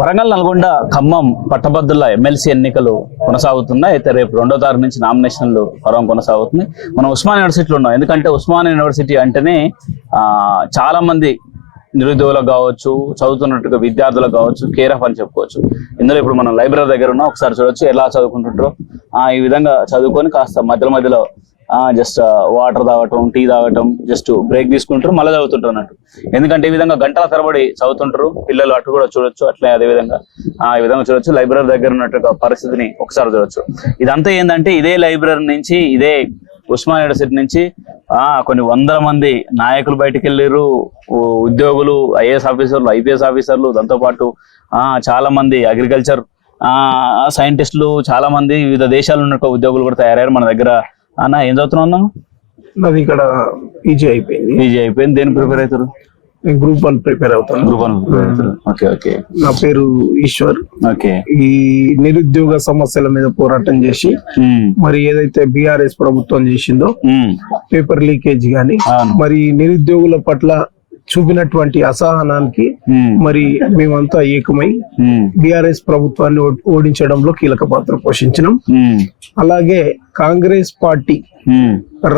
వరంగల్, నల్గొండ, ఖమ్మం పట్టభద్రుల ఎమ్మెల్సీ ఎన్నికలు కొనసాగుతున్నాయి. అయితే రేపు 2వ తారీఖు నుంచి నామినేషన్లు పర్వం కొనసాగుతుంది. మనం ఉస్మానియా యూనివర్సిటీలో ఉన్నాం. ఎందుకంటే ఉస్మానియా యూనివర్సిటీ అంటేనే చాలా మంది నిరుద్యోగులకు కావచ్చు, చదువుతున్నట్టుగా విద్యార్థులకు కావచ్చు, కేర్ ఆఫ్ అని చెప్పుకోవచ్చు. ఇందులో ఇప్పుడు మనం లైబ్రరీ దగ్గర ఉన్నాం. ఒకసారి చూడొచ్చు ఎలా చదువుకుంటుంటారో. ఈ విధంగా చదువుకొని కాస్త మధ్యలో జస్ట్ వాటర్ తాగటం, టీ తాగటం, జస్ట్ బ్రేక్ తీసుకుంటారు, మళ్ళీ చదువుతుంటారు అన్నట్టు. ఎందుకంటే ఈ విధంగా గంటల తరబడి చదువుతుంటారు పిల్లలు. అటు కూడా చూడొచ్చు. అట్లే అదే విధంగా ఈ విధంగా చూడొచ్చు. లైబ్రరీ దగ్గర ఉన్నట్టు పరిస్థితిని ఒకసారి చూడొచ్చు. ఇదంతా ఏంటంటే ఇదే లైబ్రరీ నుంచి, ఇదే ఉస్మానియా యూనివర్సిటీ నుంచి కొన్ని వందల మంది నాయకులు బయటకు వెళ్ళారు. ఉద్యోగులు, ఐఏఎస్ ఆఫీసర్లు, ఐపీఎస్ ఆఫీసర్లు, దాంతోపాటు చాలా మంది అగ్రికల్చర్ సైంటిస్టులు, చాలా మంది వివిధ దేశాలు ఉన్న ఉద్యోగులు కూడా తయారయ్యారు మన దగ్గర. అన్న ఏం చదువుతున్నావు? నాది ఇక్కడ పీజీ అయిపోయింది. దేని ప్రిపేర్ అవుతారు? నేను గ్రూప్ 1 ప్రిపేర్ అవుతాను. గ్రూప్ 1 ప్రిపేర్ అవుతారు. Okay okay. నా పేరు ఈశ్వర్. ఓకే. ఈ నిరుద్యోగ సమస్యల మీద పోరాటం చేసి మరి ఏదైతే బీఆర్ఎస్ ప్రభుత్వం చేసిందో పేపర్ లీకేజ్ గాని, మరి నిరుద్యోగుల పట్ల చూపినటువంటి అసహనానికి మరి మేమంతా ఏకమై బీఆర్ఎస్ ప్రభుత్వాన్ని ఓడించడంలో కీలక పాత్ర పోషించినాం. అలాగే కాంగ్రెస్ పార్టీ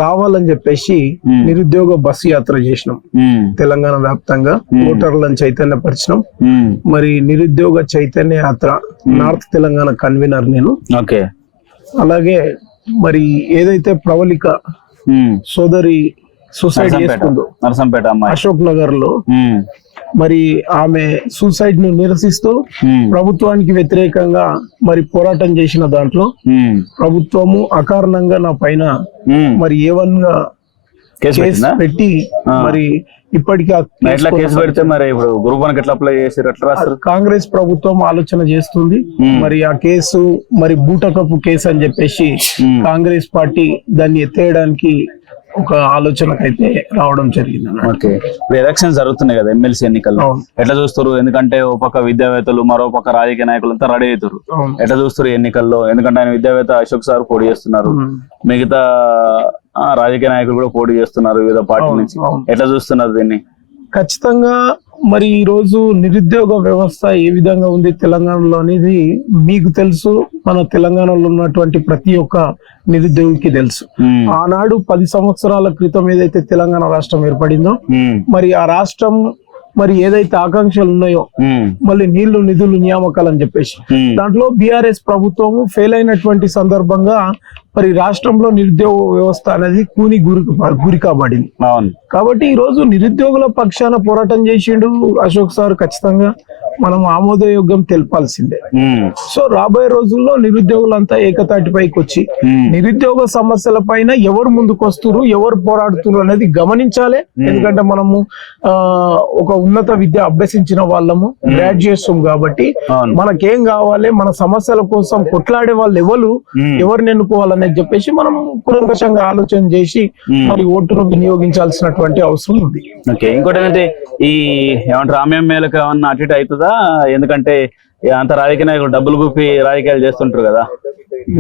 రావాలని చెప్పేసి నిరుద్యోగ బస్సు యాత్ర చేసినాం. తెలంగాణ వ్యాప్తంగా ఓటర్లను చైతన్యపరిచినాం. మరి నిరుద్యోగ చైతన్య యాత్ర నార్త్ తెలంగాణ కన్వీనర్ నేను. అలాగే మరి ఏదైతే ప్రవళిక సోదరి సూసైడ్ చేసుకుందో నరసంపేట అశోక్ నగర్ లో, మరి ఆమె సూసైడ్ ను నిరసిస్తూ ప్రభుత్వానికి వ్యతిరేకంగా మరి పోరాటం చేసిన దాంట్లో ప్రభుత్వము అకారణంగా నా పైన మరి A1 గా కేసు పెట్టి మరి ఇప్పటికీ కేసు పెడితే మరి ఇప్పుడు గ్రూప్ 1 ఎట్లా అప్లై చేశారు? ఎట్లా రాస్తారు? కాంగ్రెస్ ప్రభుత్వం ఆలోచన చేస్తుంది. మరి ఆ కేసు మరి బూటకపు కేసు అని చెప్పేసి కాంగ్రెస్ పార్టీ దాన్ని ఎత్తేయడానికి ఒక ఆలోచనకైతే రావడం జరిగింది. ఓకే. ఇప్పుడు ఎలక్షన్స్ జరుగుతున్నాయి కదా, ఎమ్మెల్సీ ఎన్నికలు ఎట్లా చూస్తారు? ఎందుకంటే ఓ పక్క విద్యావేత్తలు, మరో పక్క రాజకీయ నాయకులు అంతా రెడీ అవుతారు. ఎట్లా చూస్తారు ఎన్నికల్లో? ఎందుకంటే ఆయన విద్యావేత్త అశోక్ సార్ పోటీ చేస్తున్నారు, మిగతా రాజకీయ నాయకులు కూడా పోటీ చేస్తున్నారు వివిధ పార్టీ నుంచి. ఎట్లా చూస్తున్నారు దీన్ని? ఖచ్చితంగా మరి ఈ రోజు నిరుద్యోగ వ్యవస్థ ఏ విధంగా ఉంది తెలంగాణలో అనేది మీకు తెలుసు. మన తెలంగాణలో ఉన్నటువంటి ప్రతి ఒక్క నిరుద్యోగికి తెలుసు. ఆనాడు 10 సంవత్సరాల క్రితం ఏదైతే తెలంగాణ రాష్ట్రం ఏర్పడిందో, మరి ఆ రాష్ట్రం మరి ఏదైతే ఆకాంక్షలు ఉన్నాయో, మళ్ళీ నీళ్లు, నిధులు, నియామకాలు అని చెప్పేసి దాంట్లో బీఆర్ఎస్ ప్రభుత్వము ఫెయిల్ అయినటువంటి సందర్భంగా మరి రాష్ట్రంలో నిరుద్యోగ వ్యవస్థ అనేది గురి కాబడింది. కాబట్టి ఈ రోజు నిరుద్యోగుల పక్షాన పోరాటం చేసిండు అశోక్ సార్. ఖచ్చితంగా మనం ఆమోదయోగ్యం తెలపాల్సిందే. సో రాబోయే రోజుల్లో నిరుద్యోగులంతా ఏకతాటిపైకి వచ్చి నిరుద్యోగ సమస్యల పైన ఎవరు ముందుకు వస్తున్నారు, ఎవరు పోరాడుతున్నారు అనేది గమనించాలి. ఎందుకంటే మనము ఒక ఉన్నత విద్య అభ్యసించిన వాళ్ళము, గ్రాడ్యుయేట్స్ కాబట్టి మనకేం కావాలి, మన సమస్యల కోసం కొట్లాడే వాళ్ళు ఎవరిని ఎన్నుకోవాలనేది చెప్పేసి మనం కూలంకషంగా ఆలోచన చేసి మరి ఓటును వినియోగించాల్సినటువంటి అవసరం ఉంది. ఇంకోటి ఏంటంటే ఈ ఏమంటారు రామ్యమేళకు ఏమన్నా అటు ఇటు అవుతుందా? ఎందుకంటే అంత రాజకీయ నాయకులు డబ్బులు గుప్పి రాజకీయాలు చేస్తుంటారు కదా.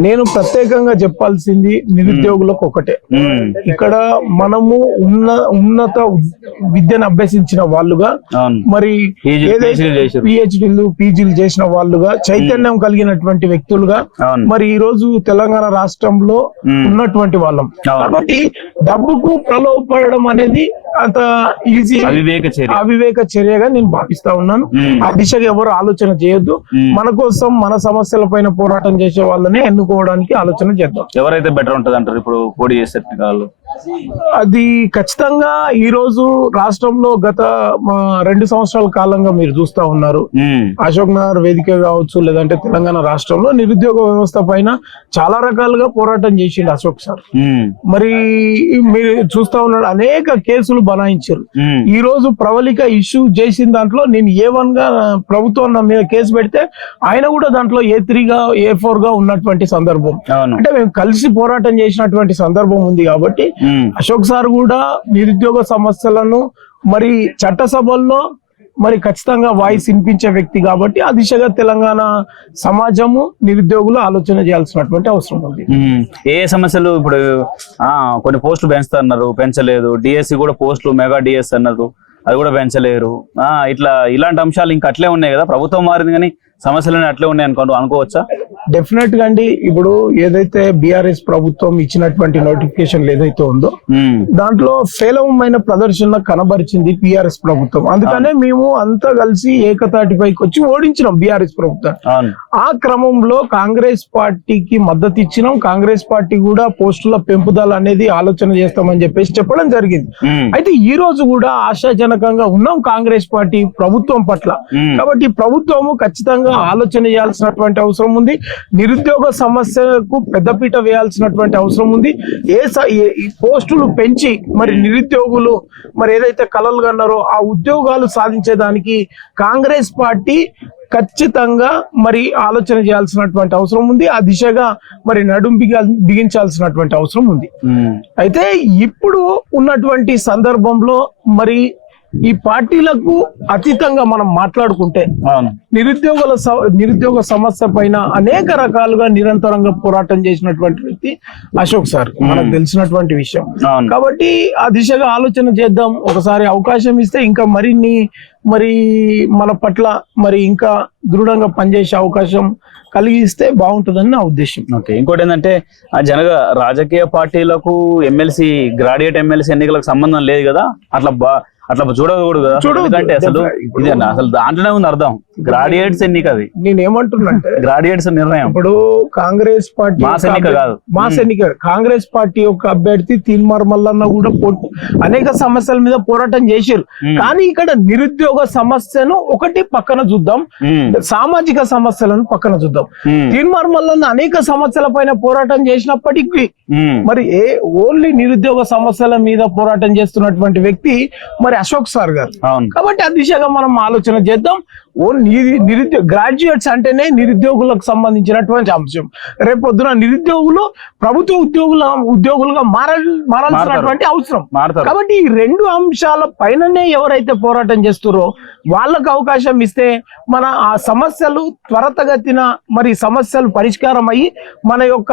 నేను ప్రత్యేకంగా చెప్పాల్సింది నిరుద్యోగులకు ఒకటే, ఇక్కడ మనము ఉన్నత విద్యను అభ్యసించిన వాళ్ళుగా, మరి పిహెచ్డీలు, పీజీలు చేసిన వాళ్ళుగా, చైతన్యం కలిగినటువంటి వ్యక్తులుగా మరి ఈ రోజు తెలంగాణ రాష్ట్రంలో ఉన్నటువంటి వాళ్ళం. కాబట్టి డబ్బుకు ప్రలోభపడడం అనేది అంత ఈజీ అవివేక చర్యగా నేను భావిస్తా ఉన్నాను. ఆ దిశగా ఎవరు ఆలోచన చేయొద్దు. మన కోసం, మన సమస్యల పైన పోరాటం చేసే వాళ్ళని ఎన్నుకోవడానికి ఆలోచన చేద్దాం. ఎవరైతే బెటర్ ఉంటది అంటారు ఇప్పుడు పోటీ చేసే వాళ్ళు? అది ఖచ్చితంగా ఈ రోజు రాష్ట్రంలో గత 2 సంవత్సరాల కాలంగా మీరు చూస్తా ఉన్నారు. అశోక్ నగర్ వేదిక కావచ్చు, లేదంటే తెలంగాణ రాష్ట్రంలో నిరుద్యోగ వ్యవస్థ పైన చాలా రకాలుగా పోరాటం చేసిండు అశోక్ సార్. మరి మీరు చూస్తా ఉన్నాడు, అనేక కేసులు బనాయించారు. ఈ రోజు ప్రవళిక ఇష్యూ చేసిన దాంట్లో నేను A1 గా ప్రభుత్వం నా మీద కేసు పెడితే ఆయన కూడా దాంట్లో A3 గా, A4 గా ఉన్నటువంటి సందర్భం. అంటే మేము కలిసి పోరాటం చేసినటువంటి సందర్భం ఉంది. కాబట్టి అశోక్ సార్ కూడా నిరుద్యోగ సమస్యలను మరి చట్టసభల్లో మరి ఖచ్చితంగా వాయిస్ వినిపించే వ్యక్తి కాబట్టి ఆ దిశగా తెలంగాణ సమాజము, నిరుద్యోగులు ఆలోచన చేయాల్సినటువంటి అవసరం ఉంది. ఏ సమస్యలు ఇప్పుడు కొన్ని పోస్టులు పెంచుతున్నారు, పెంచలేదు. డిఎస్సి కూడా పోస్టులు మెగా డిఎస్ అన్నారు. అది కూడా పెంచలేరు. ఇలాంటి అంశాలు ఇంకా అట్లే ఉన్నాయి కదా, ప్రభుత్వం మారింది కానీ సమస్యలు అట్లే ఉన్నాయి అనుకోవచ్చా? డెఫినెట్ గా అండి. ఇప్పుడు ఏదైతే బిఆర్ఎస్ ప్రభుత్వం ఇచ్చినటువంటి నోటిఫికేషన్ ఏదైతే ఉందో దాంట్లో పేలవమైన ప్రదర్శన కనబరిచింది బిఆర్ఎస్ ప్రభుత్వం. అందుకనే మేము అంతా కలిసి ఏకతాటిపైకి వచ్చి ఓడించినాం బిఆర్ఎస్ ప్రభుత్వం. ఆ క్రమంలో కాంగ్రెస్ పార్టీకి మద్దతు ఇచ్చినాం. కాంగ్రెస్ పార్టీ కూడా పోస్టుల పెంపుదల అనేది ఆలోచన చేస్తామని చెప్పేసి చెప్పడం జరిగింది. అయితే ఈ రోజు కూడా ఆశాజనకంగా ఉన్నాం కాంగ్రెస్ పార్టీ ప్రభుత్వం పట్ల. కాబట్టి ప్రభుత్వము ఖచ్చితంగా ఆలోచన చేయాల్సినటువంటి అవసరం ఉంది. నిరుద్యోగ సమస్యకు పెద్దపీట వేయాల్సినటువంటి అవసరం ఉంది. ఈ పోస్టులు పెంచి మరి నిరుద్యోగులు మరి ఏదైతే కలలు కన్నారో ఆ ఉద్యోగాలు సాధించేదానికి కాంగ్రెస్ పార్టీ ఖచ్చితంగా మరి ఆలోచన చేయాల్సినటువంటి అవసరం ఉంది. ఆ దిశగా మరి నడుం బిగించాల్సినటువంటి అవసరం ఉంది. అయితే ఇప్పుడు ఉన్నటువంటి సందర్భంలో మరి ఈ పార్టీలకు అతీతంగా మనం మాట్లాడుకుంటే నిరుద్యోగ సమస్య పైన అనేక రకాలుగా నిరంతరంగా పోరాటం చేసినటువంటి వ్యక్తి అశోక్ సార్, మనకు తెలిసినటువంటి విషయం. కాబట్టి ఆ దిశగా ఆలోచన చేద్దాం. ఒకసారి అవకాశం ఇస్తే ఇంకా మరిన్ని మరి మన పట్ల మరి ఇంకా దృఢంగా పనిచేసే అవకాశం కలిగిస్తే బాగుంటుందని నా ఉద్దేశం. ఓకే, ఇంకోటి ఏంటంటే జనగా రాజకీయ పార్టీలకు గ్రాడ్యుయేట్ ఎమ్మెల్సీ ఎన్నికలకు సంబంధం లేదు కదా, అట్లా చూడకూడదు కదా. ఎందుకంటే అసలు దాంట్లోనే ఉంది అర్థం. గ్రాడ్యుయేట్స్ ఎన్నిక, అది నేను ఏమంటున్నాంటే గ్రాడ్యుయేట్స్ నిర్ణయం. ఇప్పుడు కాంగ్రెస్ పార్టీ మాస్ ఎన్నిక కాదు, మాస్ ఎన్నిక. కాంగ్రెస్ పార్టీ యొక్క అభ్యర్థి తీన్మార్ మల్లన్న కూడా అనేక సమస్యల మీద పోరాటం చేశారు. కానీ ఇక్కడ నిరుద్యోగ సమస్యను ఒకటి పక్కన చూద్దాం, సామాజిక సమస్యలను పక్కన చూద్దాం. తీన్మార్ మల్లన్న అనేక సమస్యల పైన పోరాటం చేసినప్పటికీ మరి ఓన్లీ నిరుద్యోగ సమస్యల మీద పోరాటం చేస్తున్నటువంటి వ్యక్తి మరి అశోక్ సార్ గారు. కాబట్టి ఆ దిశగా మనం ఆలోచన చేద్దాం. గ్రాడ్యుయేట్స్ అంటేనే నిరుద్యోగులకు సంబంధించినటువంటి అంశం. రేపొద్దున నిరుద్యోగులు ప్రభుత్వ ఉద్యోగులుగా మారాల్సినటువంటి అవసరం. కాబట్టి ఈ రెండు అంశాల పైననే ఎవరైతే పోరాటం చేస్తారో వాళ్ళకు అవకాశం ఇస్తే మన ఆ సమస్యలు త్వరతగతిన మరి సమస్యలు పరిష్కారం అయ్యి మన యొక్క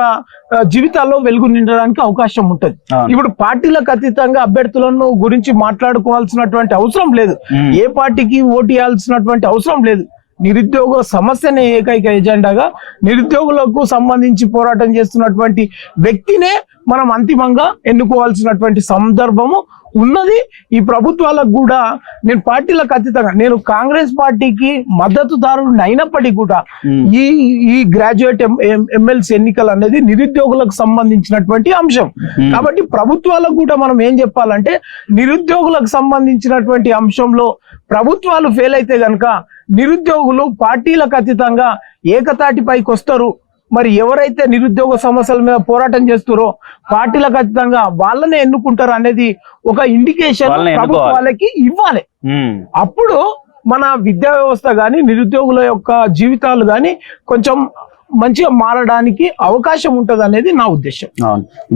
జీవితాల్లో వెలుగు నిండడానికి అవకాశం ఉంటుంది. ఇప్పుడు పార్టీలకు అతీతంగా అభ్యర్థులను గురించి మాట్లాడుకోవాల్సినటువంటి అవసరం లేదు. ఏ పార్టీకి ఓటు వేయాల్సినటువంటి అవసరం లేదు. నిరుద్యోగ సమస్యనే ఏకైక ఎజెండాగా నిరుద్యోగులకు సంబంధించి పోరాటం చేస్తున్నటువంటి వ్యక్తినే మనం అంతిమంగా ఎన్నుకోవాల్సినటువంటి సందర్భము ఉన్నది. ఈ ప్రభుత్వాలకు కూడా నేను పార్టీలకు అతీతంగా నేను కాంగ్రెస్ పార్టీకి మద్దతుదారుడు అయినప్పటికీ కూడా ఈ గ్రాడ్యుయేట్ ఎమ్మెల్సీ ఎన్నికలు అనేది నిరుద్యోగులకు సంబంధించినటువంటి అంశం. కాబట్టి ప్రభుత్వాలకు కూడా మనం ఏం చెప్పాలంటే నిరుద్యోగులకు సంబంధించినటువంటి అంశంలో ప్రభుత్వాలు ఫెయిల్ అయితే గనక నిరుద్యోగులు పార్టీలకు అతీతంగా ఏకతాటిపైకి వస్తారు. మరి ఎవరైతే నిరుద్యోగ సమస్యల మీద పోరాటం చేస్తారో పార్టీలకు ఖచ్చితంగా వాళ్ళనే ఎన్నుకుంటారు అనేది ఒక ఇండికేషన్ ప్రభుత్వాలకి ఇవ్వాలి. అప్పుడు మన విద్యా వ్యవస్థ గాని నిరుద్యోగుల యొక్క జీవితాలు గాని కొంచెం మంచిగా మారడానికి అవకాశం ఉంటది అనేది నా ఉద్దేశం.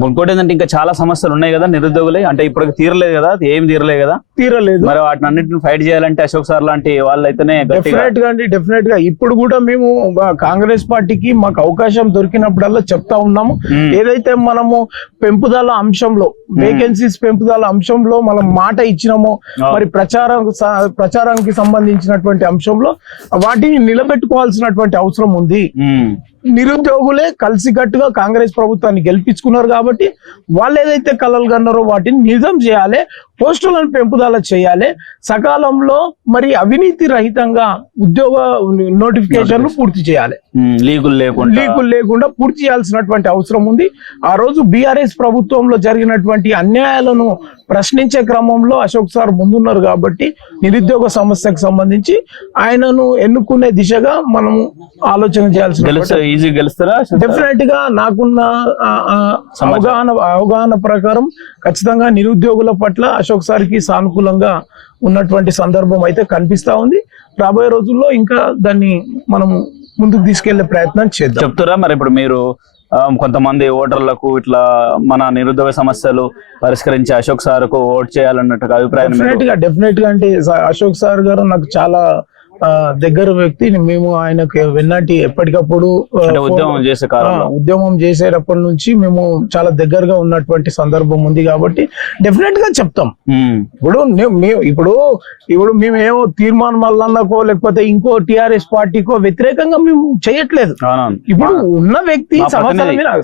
ఇంకోటి ఏంటంటే ఇంకా చాలా సమస్యలు ఉన్నాయి కదా నిరుద్యోగులే, అంటే ఇప్పటికి తీరలేదు కదా, ఏం తీరలేదు కదా, తీరలేదు. మరి వాటిని అన్నింటిని ఫైట్ చేయాలంటే అశోక్ సార్ లాంటి వాళ్ళైతేనే డెఫినెట్ గా ఇప్పుడు కూడా మేము కాంగ్రెస్ పార్టీకి మాకు అవకాశం దొరికినప్పుడల్లా చెప్తా ఉన్నాము. ఏదైతే మనము పెంపుదల అంశంలో వేకెన్సీస్ పెంపుదల అంశంలో మనం మాట ఇచ్చినామో మరి ప్రచారానికి సంబంధించినటువంటి అంశంలో వాటిని నిలబెట్టుకోవాల్సినటువంటి అవసరం ఉంది. నిరుద్యోగులే కలిసికట్టుగా కాంగ్రెస్ ప్రభుత్వాన్ని గెలిపించుకున్నారు కాబట్టి వాళ్ళు ఏదైతే కలలు కన్నారో వాటిని నిజం చేయాలి, పోస్టులను పెంపుదల చేయాలి, సకాలంలో మరి అవినీతి రహితంగా ఉద్యోగ నోటిఫికేషన్లు పూర్తి చేయాలి, లీకులు లేకుండా పూర్తి చేయాల్సినటువంటి అవసరం ఉంది. ఆ రోజు బీఆర్ఎస్ ప్రభుత్వంలో జరిగినటువంటి అన్యాయాలను ప్రశ్నించే క్రమంలో అశోక్ సార్ ముందున్నారు కాబట్టి నిరుద్యోగ సమస్యకు సంబంధించి ఆయనను ఎన్నుకునే దిశగా మనం ఆలోచన చేయాల్సిన. డెఫినెట్ గా నాకున్న అవగాహన ప్రకారం ఖచ్చితంగా నిరుద్యోగుల పట్ల అశోక్ సార్కి సానుకూలంగా ఉన్నటువంటి సందర్భం అయితే కనిపిస్తా ఉంది. రాబోయే రోజుల్లో ఇంకా దాన్ని మనం ముందుకు తీసుకెళ్లే ప్రయత్నం చేద్దాం. చెప్తారా మరి ఇప్పుడు మీరు కొంతమంది ఓటర్లకు ఇట్లా మన నిరుద్యోగ సమస్యలు పరిష్కరించి అశోక్ సార్ కు ఓట్ చేయాలన్నట్టు అభిప్రాయం? డెఫినెట్ గా అంటే అశోక్ సార్ గారు నాకు చాలా దగ్గర వ్యక్తి. మేము ఆయనకు వెన్నటి ఎప్పటికప్పుడు అంటే ఉద్యమం చేసే కాలంలో ఉద్యమం చేసేటప్పటి నుంచి మేము చాలా దగ్గరగా ఉన్నటువంటి సందర్భం ఉంది కాబట్టి డెఫినెట్ గా చెప్తాం. ఇప్పుడు మేము ఏమో తీర్మానం మల్లన్నకో లేకపోతే ఇంకో టిఆర్ఎస్ పార్టీకో వ్యతిరేకంగా మేము చేయట్లేదు. ఇప్పుడు ఉన్న వ్యక్తి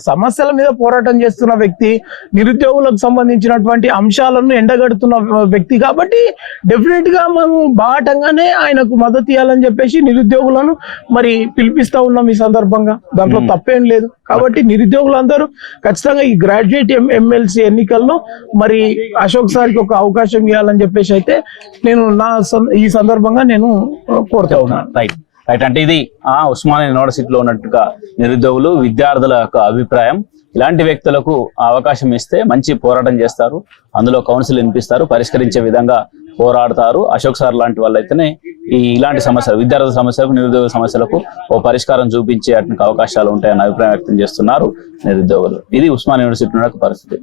సమస్యల మీద పోరాటం చేస్తున్న వ్యక్తి, నిరుద్యోగులకు సంబంధించినటువంటి అంశాలను ఎండగడుతున్న వ్యక్తి కాబట్టి డెఫినెట్ గా మేము బాటంగానే ఆయనకు మద్దతు ఇవ్వాలని చెప్పేసి నిరుద్యోగులను మరి పిలిపిస్తా ఉన్నాం ఈ సందర్భంగా. దాంట్లో తప్పేం లేదు. కాబట్టి నిరుద్యోగులందరూ ఖచ్చితంగా ఈ గ్రాడ్యుయేట్ ఎమ్మెల్సీ ఎన్నికల్లో మరి అశోక్ సార్కి ఒక అవకాశం ఇవ్వాలని చెప్పేసి అయితే నేను ఈ సందర్భంగా నేను కోరుతా ఉన్నాను. రైట్. అంటే ఇది ఉస్మానియా యూనివర్సిటీలో ఉన్నట్టుగా నిరుద్యోగులు విద్యార్థుల యొక్క అభిప్రాయం. ఇలాంటి వ్యక్తులకు అవకాశం ఇస్తే మంచి పోరాటం చేస్తారు, అందులో కౌన్సిల్ వినిపిస్తారు, పరిష్కరించే విధంగా పోరాడతారు. అశోక్ సార్ లాంటి వాళ్ళైతేనే ఇలాంటి సమస్యలు, విద్యార్థుల సమస్యలకు, నిరుద్యోగ సమస్యలకు ఓ పరిష్కారం చూపించే అవకాశాలు ఉంటాయన్న అభిప్రాయం వ్యక్తం చేస్తున్నారు నిరుద్యోగులు. ఇది ఉస్మానియా యూనివర్సిటీ పరిస్థితి.